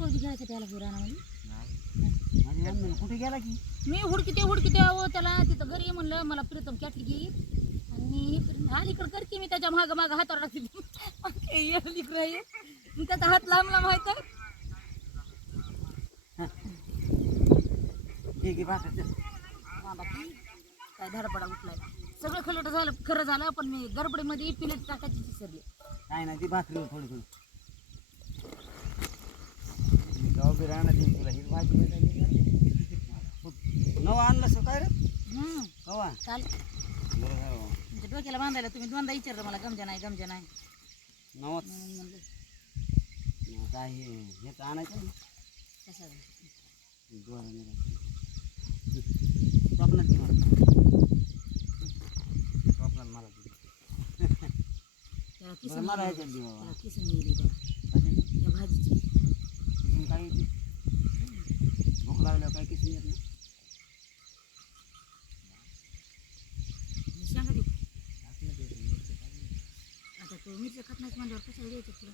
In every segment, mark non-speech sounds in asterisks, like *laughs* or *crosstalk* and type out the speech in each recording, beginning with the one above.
PUBG खेळायसाठी आला पुरा रानामध्ये माझी मम्मी कुठे गेला की? मी हुडकीते हुडकीते अहो त्याला तिथं घरी ये म्हणलं मला प्रीतम कॅटली गेली आणि अलीकडं करते मी त्याच्या मागं मागं हातावर टाकते लिकडं आहे मग त्याचा हात लांब लांब आहे? तर घे घे भाकर चल. बाबा की काय धडपडा उठलाय. सगळं खलट झालं खरं झालं पण मी गडबडीमध्ये पिलेट टाकायची विसरली. काय नाही ती भाकरी थोडी थोडी. गाव बी राहणार नाही तुला ही भाजी नवा आणलं सो काय रे? हम्म. कवा बरं झालं. तुमच्या डोक्याला बांधायला तुम्ही दोनदा विचारलं मला गमजा नाही गमजा नाही. नवाच? म्हणून म्हणलं. हे हेच आणायचं ना. कसं दोरा निघा स्वप्नात घे मला स्वप्नात मला दे. त्याला किसन मला त्याला किसन भाजीची. तिथून काय येते भूक लागल्यावर काय किसून येत नाही. सांगा देऊ आता तू मिरच्या खात नाहीस म्हणल्यावर कशाला द्यायचं तुला?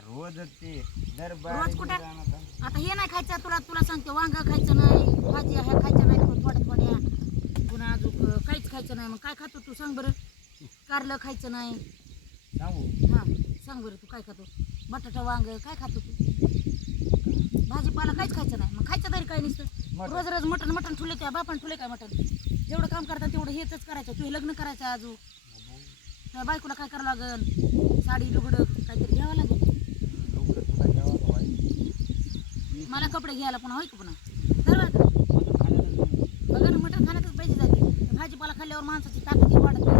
रोज ते दर रोज कुठं? आता हे नाही खायचं तुला तुला सांगते वांग खायचं नाही भाजी ह्या खायच्या नाही थोड्या थोड्या. पुन्हा अजून काहीच खायचं नाही. मग काय खातो तू? सांग बरं. कारलं खायचं नाही. सांगू? हां सांग बरं तू काय खातो? बटाटा वांग काय खातो तू? भाजीपाला काहीच खायचं नाही. मग खायचं तरी काय नसतं. रोज रोज मटण मटण ठुले त्या बापान ठुले काय मटण? जेवढं काम करतात तेवढं हेच करायचं. तू हे लग्न करायचं अजून त्या बायकोला काय करावं लागल साडी लुगडं काहीतरी घ्यावं लागेल मला कपडे घ्यायला पुन्हा होय का पुन्हा? बघा ना मटण खाण्यातच पाहिजे जाते भाजीपाला खाल्ल्यावर माणसाची ताकद वाढत नाही.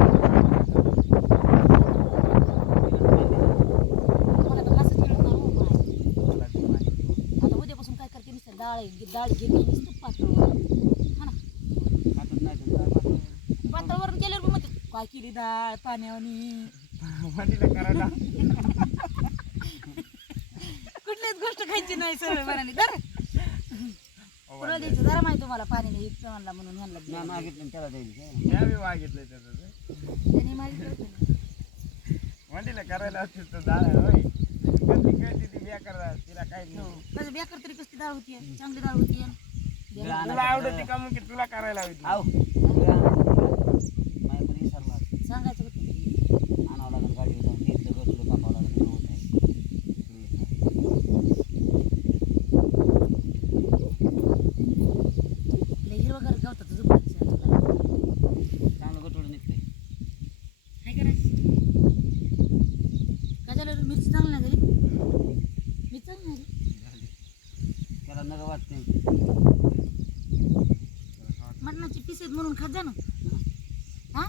मला तर घासच गिळत नाही हो माय. आता उद्यापासून काय करते नुसतं डाळ डाळ घेते नुसतं पातळवर हा ना. पातळवरून केल्यावर मग काय केली डाळ पाण्यावनी? कुठलीच गोष्ट खायची नाही सरळ मनाने द्यायचं? जरा माहिती तुम्हाला. पाणी नाही इतकं म्हणला म्हणून दिलं. मागितलं त्याला द्यायला त्यांनी मागितलं होतं ना. वंडीला करायला असतील तर आहे होय. कधी कळते ती बेकार तिला काय हो. कसं बेकार तरी कसली डाळ होती? चांगली डाळ होती. तुला आवडते का मग की तुला करायला हवी ती? पण सांगायचं होतं. लय हिरवगार चांगलं गटोड निघतंय. काय करायचं काय झालं रे? मिरची चांगली नाही झाली मिरची चांगली नाही झाली. त्याला नगं वाटते मटणाची पीस आहेत म्हणून खात जा ना. हा?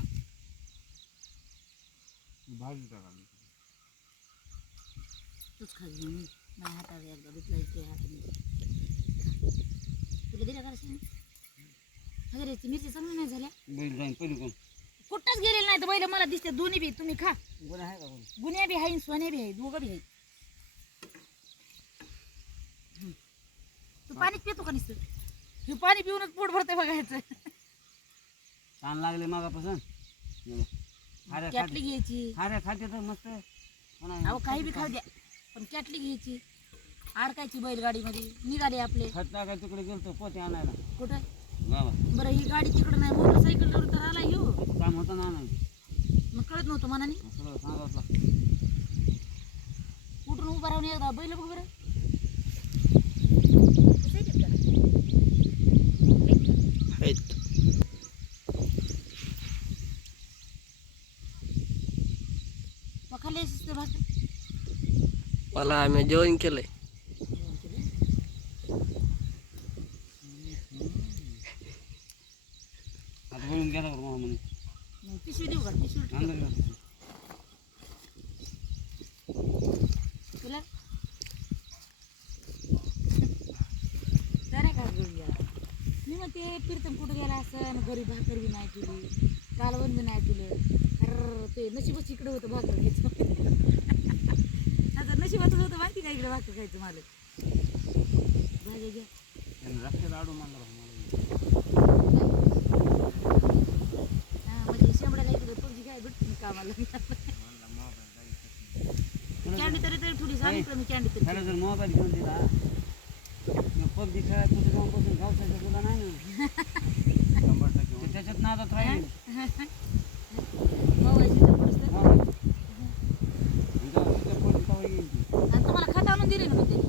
भाजी टाका तूच खात जा मी. नाही हातात एकदा धुतला इथे हाताने. तुला ती मिरची चांगली नाही झाल्या? बैल जाईन पहिली कोण? कुठंच गेलेलं नाही तर बैल मला दिसते दोन्ही बी. तुम्ही खा. कोण आहे का कोण? गुन्ह्या बी आहे सोन्या बी आहे दोघं बी आहे. तू पाणीच पितो का नुसतं? हे पाणी पिऊनच पोट भरतंय बघायचं ताण लागले मागापासून. खाऱ्या कॅटली खाते घ्यायची. खाऱ्या खाते तर मस्त अहो काही बी खाऊ द्या. पण कॅटली घ्यायची. अडकायची बैलगाडीमध्ये. निघाले आपले. खत टाकाय तिकडे गेलतो पोते आणायला. कुठं? गावात बरं ही गाडी तिकडं नाही. मोटरसायकलवर तर आला येऊ काम होतं ना आणायचं मग कळत नव्हतं मनाने. सगळं लागतं. उभा राहून एकदा बैल बघ बरं कसे आहेत का? मग खाल्ली असेल ते भाकर मला आम्ही जेवण केलंय. पिशवी देऊ का? पिशवी ठेव. अंदर गेला तुला? तर का घेऊन गेला? मी मग ते प्रीतम कुठं गेला असं घरी भाकर बी नाही तुली कालवण बी नाही तुलं अर ते नशिबच इकडे होतं भाकर घ्यायचं आता नशिबातच होतं माहिती का इकडे भाकर खायचं मला भाज्या घ्या. त्यानं रस्त्यात आडून आणला हा म्हणजे शेंबड्याला इकडे पबजी काय भेटते मी कामाला. कॅन्डी तरी तरी थोडी सांगितलं मी कॅन्डी तरी. त्याला जर मोबाईल घेऊन दिला पबजी खेळायला कुठे जाऊन बसून गावसायचं तुला नाही ना. शंभर टक्के ते त्याच्यात नादात राहील. *laughs* मोबाईलची जबरदस्त. हा. जेव्हा तिच्या पोटी तेव्हा येईल ती. आणि तुम्हाला खत आणून दिली ना मग त्यांनी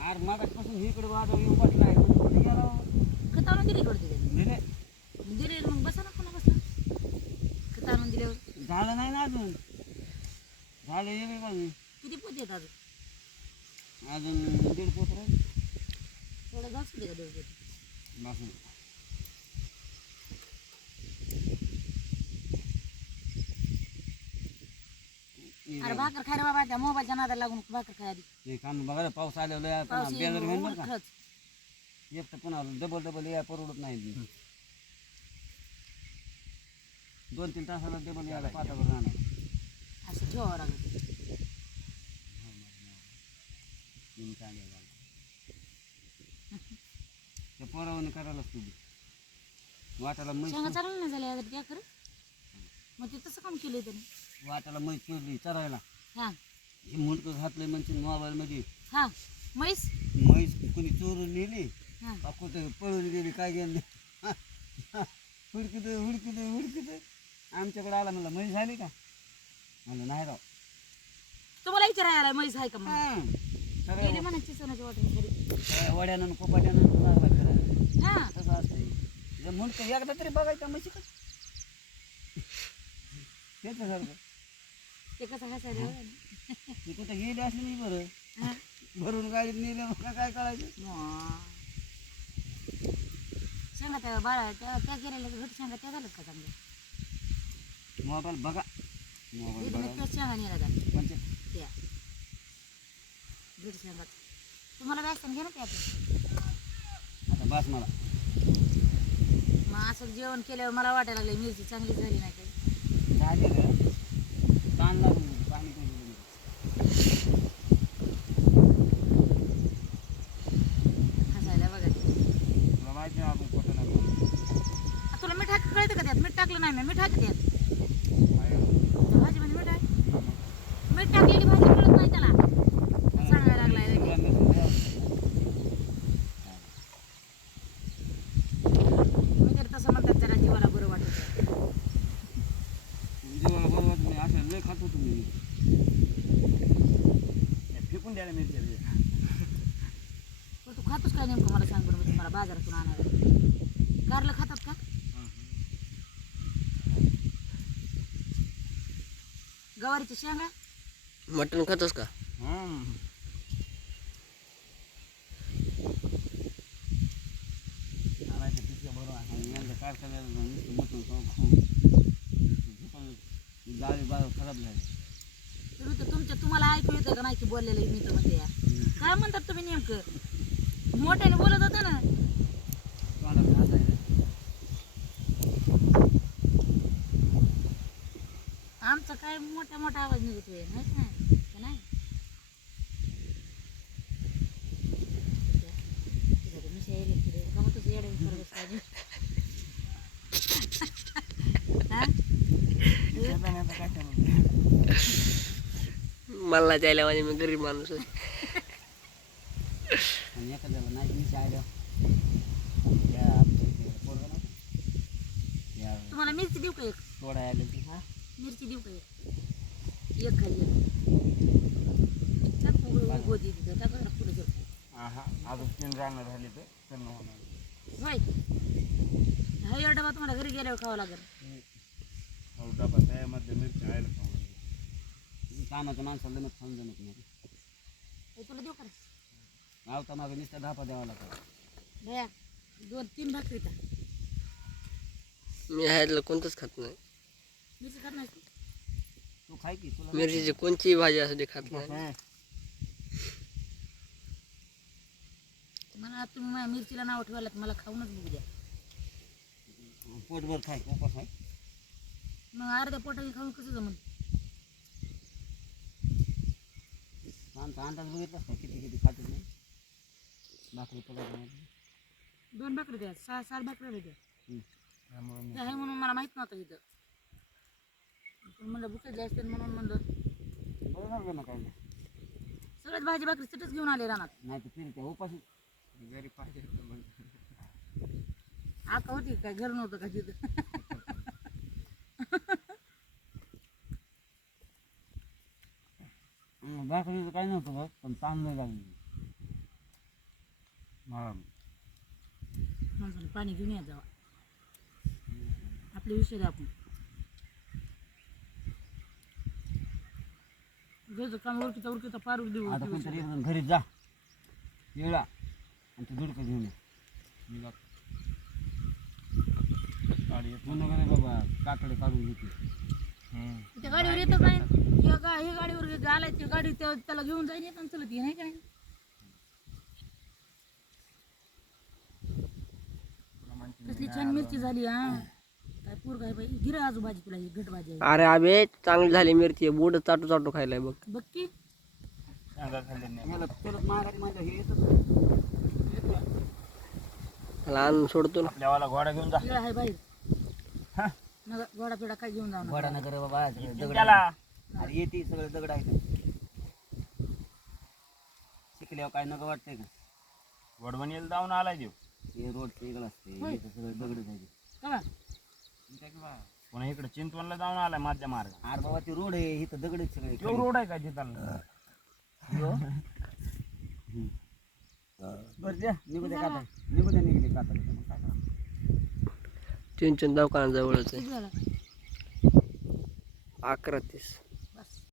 अरे मागासपासून इकडे वाजव येऊन बसलाय म्हणजे कुठे गेला. हो? खत आणून दिली दिले. दिले दिले मग बसा ना पुन्हा बसा. खत आणून दिल्यावर. झालं नाही ना अजून. झालं ये का मी किती पोते आहेत अजून? अजून दीड पोत राहील. थोडं जास्त दे का दोन पोते? बाकी अरे भाकर खाय रे बाबा त्या मोबाईलच्या नादाला लागून भाकर खाय आधी हे काम बघा रे, पाऊस आलेला आहे पुन्हा पाऊस बेजार होईल बरं येईल, का. खरंच एक तर पुन्हा डबल डबल या परवडत नाही. दोन तीन तासाला डबल यायला पाठावर राहणार. असं ठेवावं लागलं. तीन चांगले झाले ते पोरावून करायलाच तुझी वाटाला शेंगा म्हैस चांगलं नाही झाल्या आता त्या खरं? मग ते तसं काम केलंय त्यांनी. वाटाला म्हैस पेरली चरायला. हा. हे मुंडकं घातलंय म्हणजे मोबाईलमध्ये. हा. म्हैस? म्हैस कुणी चोरून नेली. हा. का कुठे पळून गेली काय गेली? हुडकित हुडकित हुडकित आमच्याकडे आला म्हणलं म्हैस झाली का? म्हणलं नाही राव. तुम्हाला विचारायला म्हैस आहे का मग? हा. गेली सगळ्या म्हणायची सोनाची वाटून खरी सगळ्या वड्यानं कोपाट्यानं लागला हा. तसं असतंय. जे मुंडकं एकदा तरी बघायचं म्हशी का *laughs* त्याच्यासारखं. ते कसं हसायला. ती कुठं गेली असली नाही बरं. हा. भरून गाडीत नेलं मग काय करायचं? हा. शेंगा त्या बाळा त्या त्या गेलेल्या घट शेंगा त्या झाल्यात का चांगल्या मोबाईल बघा. मोबाईल इथं मी बघा. त्याच शेंगा नेला त्या. घट तुम्हाला व्यासन घे ना आता. आता बस मला. मग असं जेवण केल्यावर मला वाटायला लागलं मिरची चांगली झाली नाही काही झाले रे. ताण पाणी हसायला बघा. तुला माहिती आहे आपण कुठं नाही तुला मीठ टाक कळतं का त्यात? मीठ टाकलं नाही मी मीठ टाक त्यात आहे. त्या भाजीमध्ये मीठ आहे मीठ टाकलेली भाजी कळत नाही त्याला सांगायला लागलाय लगेच. मी तर तसं म्हणतात जरा जीवाला बरं वाटत जीवाला बरोबर तुम्ही असं लय खातो तुम्ही हे फेकून द्यायला बी. पण तू खातोस काय नेमकं? मला सांग बरं मी तुम्हाला बाजारातून आणायला. कारलं खातात का? गवारीच्या शेंगा? मटण खातोस का? हम्म. तुम्हाला ऐकू येतं का नाही की बोललेलं मी तर म्हणते या. काय म्हणतात तुम्ही नेमकं? मोठ्याने बोलत होता ना. आमचा काय मोठा मोठा आवाज निघतोय नाही नाही? *laughs* तुझ्या यायला? हा? मला द्यायला म्हणजे मी गरीब माणूस आहे. आणि एखाद्याला नाही आमच्या इथे पोरगं नव्हतं? त्या तुम्हाला मिरची देऊ का एक? तोडाय आले ते हा? मिरची देऊ का एक? एक खाली एक. टाक उघड दे तिथं. टाक पुढे जाऊ. आहा, अजून तीन रानं झाली तर करणं होणार. होय. हा एवढा डबा तुम्हाला घरी गेल्यावर खावा लागेल. हो डबा त्यामध्ये मिरची आहे खाऊन कामाच्या माणसाला खाऊन जमत नाही हे तुला देऊ का रे? आवता मागे धापा द्यावा लागतो. भैया दोन तीन भाकरी का मी ह्यातलं कोणतंच खात नाही. मिरची खात नाही तू? तू खाय की तुला मिरचीची कोणतीही भाजी असू दे खात नाही. हं. मला तुम्ही माझ्या मिरचीला नाव ठेवायला मला खाऊनच बघू द्या. पोटभर खाय उपास आहे. मग अर्ध्या पोटाने खाऊन कसं जमन? आमचा अंदाज बघितलास का किती किती नाही. भाकरी नाही. दोन भाकरी द्या सहा सात भाकरी द्या. मी ते आहे म्हणून मला माहीत नव्हतं इथं. पण म्हणलं भुकेले असते म्हणून म्हणलं. बरं झालं ना काय सगळ्यात भाजी भाकरी तिथंच घेऊन आले रानात. नाही तर फिरत्या उपास घरी पाहिजे होतं मग आका होती काय घर नव्हतं का तिथं? *laughs* भाकरीचं काय नव्हतं बघ पण ताण नाही लागली माणसाने पाणी घेऊन या जावा. आपले विषय आपण घरचं काम पार देऊ आता कोणतरी एकदम घरी जा. येळा आणि ते दुडकं घेऊन ये. मी जातो. गाडी येत बाबा काकडे काढून घेते त्या गाडीवर येतच नाही हे गा हे गाडीवर आलाय ते गाडी त्या- त्याला घेऊन जाईन येत चलत ये नाही का नाही? कसली छान मिरची झाली हा. काय पूर काय बाई. गिरा आजूबाजी तुला ही घट भाजी. आहे. अरे अबे चांगली झाली मिरची. बोट चाटू चाटू खायलाय बघ. बघ की. सांगा खाल्ले नाही मला परत माघारी माझ्या हे येतच त्याला आणून सोडतो ना. आपल्यावाला घोडा घेऊन जा. आहे हा? गोडा पिडा काय घेऊन जाऊ नका. घोडा नगर बाबा. त्याला आहे. अरे येते सगळे दगड आहेत. शिकल्यावर काय नका वाटतंय का? वडवणीला जाऊन आलाय देव हे रोडचं वेगळं असते सगळे दगड का पुन्हा इकडे चिंचवणला जाऊन आलाय मध्य मार्ग अरे बाबा ते रोड आहे इथं दगड आहेत सगळे. तो रोड आहे का जिथं बरं द्या निघू द्या काता निघू द्या निघले काता मग काय करा चिंचन दवाखाना जवळच आहे. अकरा तीस.